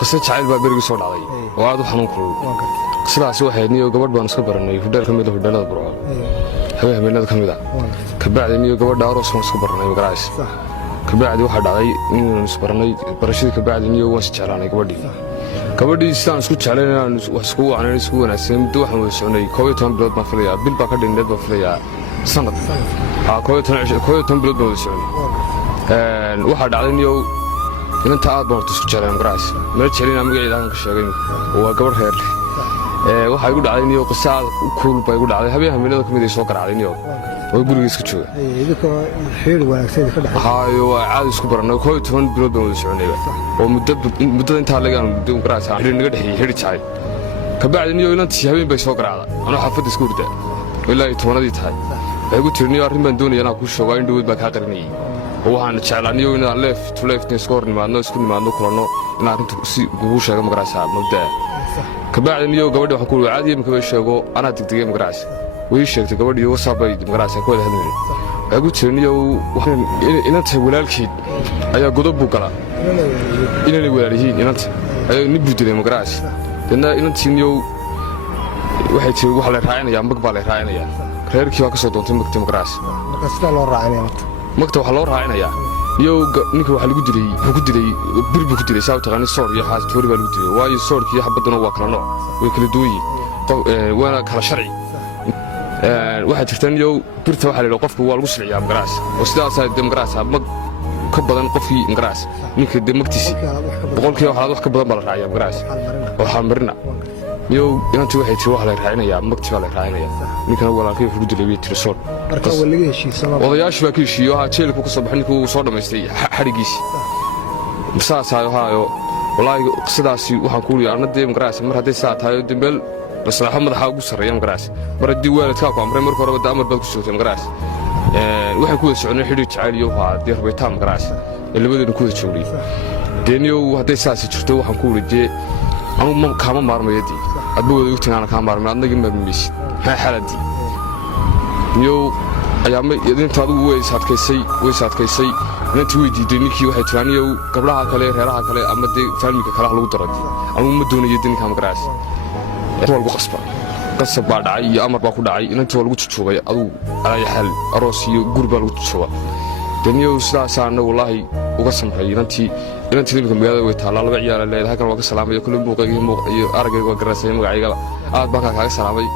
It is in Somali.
qisad jacayl baa beriga soo dhacday oo aad u xanuun kulul qisadaasi waxay niyo gabadh baan iska baranay hudheer ka mid ah hudheelada burco habeenada ka mid ah kabacdi niyo gabadha aroos baan iska baranay magaraas kabacdi waxaa dhacday inaan is baranay barashadii kabacdi niyo waan is jeclaanay gabadhii sidaan isku jeclayn wax isku wacnayn isku wanaagsan muddo waxaan wada soconay 12 bilood baan filayaa bil baa ka dhinneed baan filayaa sanad 12 bilood baan wada soconay waxaa dhacday niyo inanta aad baan isku jeclayn magaraas meel jeclayna magaceeda aan ka sheegay waa gabadh reer waxaa igu dhacday niyo qisaad kuul baa igu dhacday habeenada ka mid ay soo qaracday niyo oo guriga iska jooga idinka xiriir wanaagsan ka dhaxay haayo waa caadi isku baranay 12 bilood baan wada soconay oo muddo inta laga muddo magaraas xiriir naga dhaxay xiriir jacayl kabacdi niyo inantii habeen bay soo qaracday anoo xaafadda isku hurda ilaa 10 tahay waxay igu tiri niyo arrin baan doonayaa inaan ku sheego in dhaweyd baa ka qarinayay waxaan jeclaaniyo inaan left isku hor nimaadno kulanno inaan arrintu si ugu sheego magaraas muddo kabacdi niyo gabadha waxaan ku wada caadi ma ka sheego anaa degdegay magaraas way sheegtay gabadhii WhatsApp ay magaraas ku wada hadlayeen waxay ku tiri niyo inanta walaalkeed ayaa godob buu galaa inay walaalihiin inanta ayaa nibbu dilay magaraas inantii niyo waxay tiri waxa la raacinayaa mag baa la raacinayaa reerkii waa ka soo doontay magta magaraas marka sida loo raacinayaa magta waxa loo raacinayaa iyo ninka waxa lagu dilay wuxuu ku dilay birbu ku dilay sababta qani soor iyo xaas toori baa lagu dilay waayo soorkii iyo xabadana waa kala nooc way kala duwan yihiin waana kala sharci waxa jirtan iyo birta waxa la yiraahdo qofku waa lagu silciyaa magaraas oo sidaas ay magaraas mag ka badan qofkii magaraas ninka magtiisi boqolkiiba wax ka badan baa la raaciyaa magaraas waxa marina iyo inantii waxay tiri waxa la raacinayaa magti baa la raacinayaa ninkana walaalkii wuxuu dilay way tiri soor marka waliga heshiisana odayaashu baa ka heshiiyo jeelku ka soo baxay ninkuu soo dhameystay xarigiisi masaasayo haayo walaahi qisadaasi waxaan ku leeyahay anadii magaraas mar haday saa tahay dambeel maslaxa madaxa ugu sareeyo magaraas mar hadii waalidka ku amray markii hore amar baad ku soo magaraas waxay ku wada soconay xiriir jacayl iyo waa deerbaytaan magaraas labadoodna ku wada joogay deeniyo haday saasi jirto waxaan ku leeyahay anu ma kama maarmayadii adba wada ogtiin ka maarmay adnagi ma miis xaaladii niyo ayaama idintaadu way saadkaysay inantii way diiday ninkii waxay tiraaniyo gabdhaha kale reeraha kale ama de familka kale lagu daray anu ma doonayo dinka magaraas walgu qasab baa dhacay iyo amar baa ku dhacay inantii waa lagu joogay adu ay xal aroos iyo gurba lagu joogay daniyo sidaasana wallahi uga samray inantii nimka magaalada way taala laba ciyaar leedahay kan waa ka salaamay kullu muuqayga iyo aragayga waa garaasay magacayga aad baan kaaga salaamay